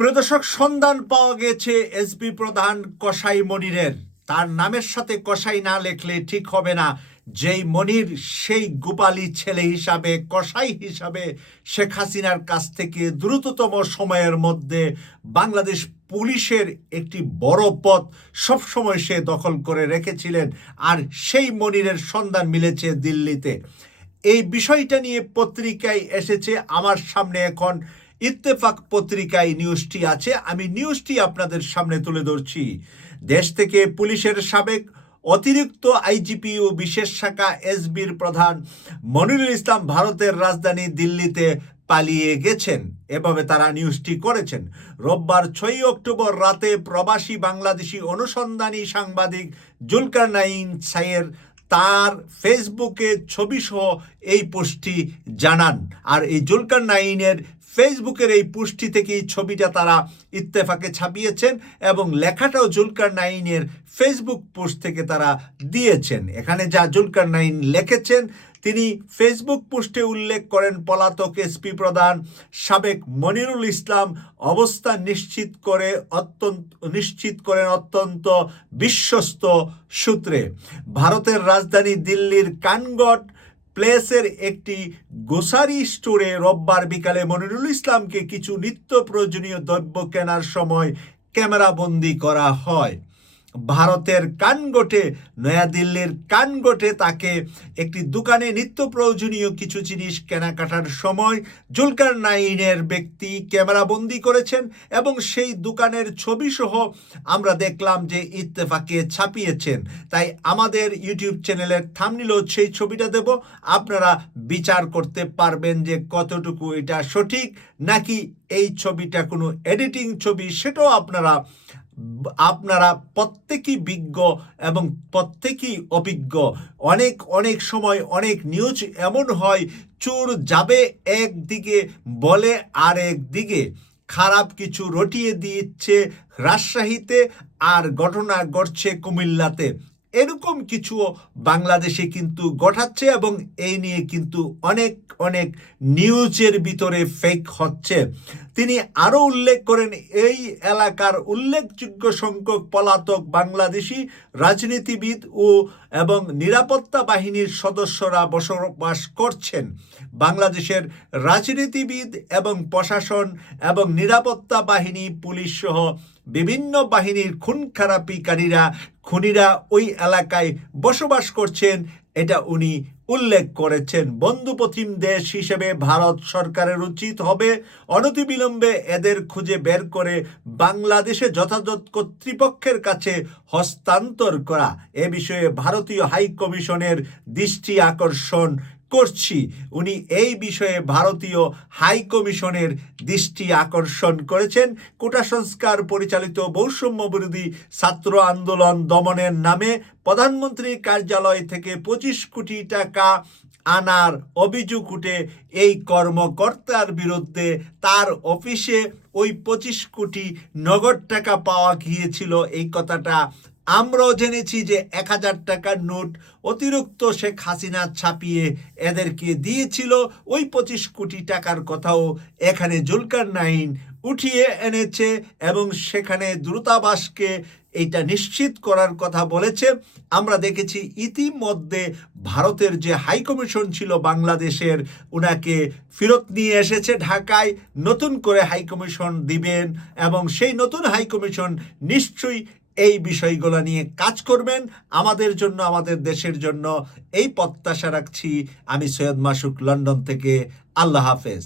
প্রদর্শক সন্ধান পাওয়া গেছে এসপি প্রধান কসাই মনিরের। তার নামের সাথে কসাই না লেখলে ঠিক হবে না। যেই মনির, সেই গোপালি ছেলে হিসাবে, কসাই হিসাবে শেখ হাসিনার কাছ থেকে দ্রুততম সময়ের মধ্যে বাংলাদেশ পুলিশের একটি বড় পথ সবসময় সে দখল করে রেখেছিলেন। আর সেই মনিরের সন্ধান মিলেছে দিল্লিতে। এই বিষয়টা নিয়ে পত্রিকায় এসেছে। আমার সামনে এখন ইত্তেফাক পত্রিকায় নিউজটি আছে, আমি নিউজটি আপনাদের সামনে তুলে ধরছি। দেশ থেকে পুলিশের সাবেক অতিরিক্ত আইজিপি ও বিশেষ শাখা এসবির প্রধান মনিরুল ইসলাম ভারতের রাজধানী দিল্লিতে পালিয়ে গেছেন। এভাবে তারা নিউজটি করেছেন। রোববার ছয়ই অক্টোবর রাতে প্রবাসী বাংলাদেশি অনুসন্ধানী সাংবাদিক জুলকার নাইন সাইয়ের তার ফেসবুকে ছবি সহ এই পোস্টটি জানান। আর এই জুলকার নাইনের ফেসবুকের এই পুষ্টি থেকেই ছবিটা তারা ইত্তেফাকে ছাপিয়েছেন এবং লেখাটাও জুলকার নাইনের ফেসবুক পোস্ট থেকে তারা দিয়েছেন। এখানে যা জুলকার নাইন লিখেছেন তিনি ফেসবুক পোস্টে উল্লেখ করেন পলাতক এসপি প্রধান সাবেক মনিরুল ইসলাম অবস্থা নিশ্চিত করে অত্যন্ত, নিশ্চিত করেন অত্যন্ত বিশ্বস্ত সূত্রে। ভারতের রাজধানী দিল্লির কানগট প্লেসের একটি গোসারি স্টোরে রোববার বিকালে মনিরুল ইসলামকে কিছু নিত্য প্রয়োজনীয় দ্রব্য কেনার সময় ক্যামেরাবন্দি করা হয়। ভারতের কানগোটে নয়াদিল্লির কানগোটে তাকে একটি দোকানে নিত্য প্রয়োজনীয় কিছু জিনিস কেনাকাটার সময় জুলকার নাইনের ব্যক্তি ক্যামেরাবন্দি করেছেন এবং সেই দোকানের ছবি সহ আমরা দেখলাম যে ইত্তেফাকে ছাপিয়েছেন। তাই আমাদের ইউটিউব চ্যানেলের থামনিলেও সেই ছবিটা দেব। আপনারা বিচার করতে পারবেন যে কতটুকু এটা সঠিক, নাকি এই ছবিটা কোনো এডিটিং ছবি সেটাও আপনারা আপনারা প্রত্যেকই বিজ্ঞ এবং প্রত্যেকই অভিজ্ঞ। অনেক অনেক সময় অনেক নিউজ এমন হয়, চোর যাবে একদিকে, বলে আর একদিকে খারাপ কিছু রটিয়ে দিচ্ছে রাজশাহীতে আর ঘটনা ঘটছে কুমিল্লাতে। এরকম কিছু বাংলাদেশে কিন্তু ঘটাচ্ছে এবং এই নিয়ে কিন্তু অনেক অনেক নিউজের ভিতরে ফেক হচ্ছে। তিনি আরও উল্লেখ করেন, এই এলাকার উল্লেখযোগ্য সংখ্যক পলাতক বাংলাদেশি রাজনীতিবিদ ও এবং নিরাপত্তা বাহিনীর সদস্যরা বসবাস করছেন। বাংলাদেশের রাজনীতিবিদ এবং প্রশাসন এবং নিরাপত্তা বাহিনী, পুলিশ সহ বিভিন্ন বাহিনীর খুন খারাপিকারীরা খুনিরা ওই এলাকায় বসবাস করছেন। এটা উনি উল্লেখ করেছেন বন্ধুপ্রতিম দেশ হিসেবে ভারত সরকারের উচিত হবে অনতিবিলম্বে এদের খুঁজে বের করে বাংলাদেশে যথাযথ কর্তৃপক্ষের কাছে হস্তান্তর করা। এ বিষয়ে ভারতীয় হাই কমিশনের দৃষ্টি আকর্ষণ করছি। উনি এই বিষয়ে ভারতীয় হাই কমিশনের দৃষ্টি আকর্ষণ করেছেন। কোটা সংস্কার পরিচালিত বৈষম্য বিরোধী ছাত্র আন্দোলন দমনের নামে প্রধানমন্ত্রীর কার্যালয় থেকে পঁচিশ কোটি টাকা আনার অভিযোগ উঠে এই কর্মকর্তার বিরুদ্ধে তার অফিসে ওই পঁচিশ কোটি নগদ টাকা পাওয়া গিয়েছিল। এই কথাটা আমরাও জেনেছি যে এক হাজার টাকার নোট অতিরিক্ত শেখ হাসিনা ছাপিয়ে এদেরকে দিয়েছিল। ওই পঁচিশ কোটি টাকার কথাও এখানে জুলকার নাইন উঠিয়ে এনেছে এবং সেখানে দ্রুতাবাসকে এইটা নিশ্চিত করার কথা বলেছে। আমরা দেখেছি ইতিমধ্যে ভারতের যে হাই কমিশন ছিল বাংলাদেশের ওনাকে ফেরত নিয়ে এসেছে ঢাকায়। নতুন করে হাই কমিশন দিবেন এবং সেই নতুন হাই কমিশন নিশ্চয়ই এই বিষয়গুলো নিয়ে কাজ করবেন। আমাদের জন্য, আমাদের দেশের জন্য এই প্রত্যাশা রাখছি। আমি সৈয়দ মাসুক, লন্ডন থেকে। আল্লাহ হাফেজ।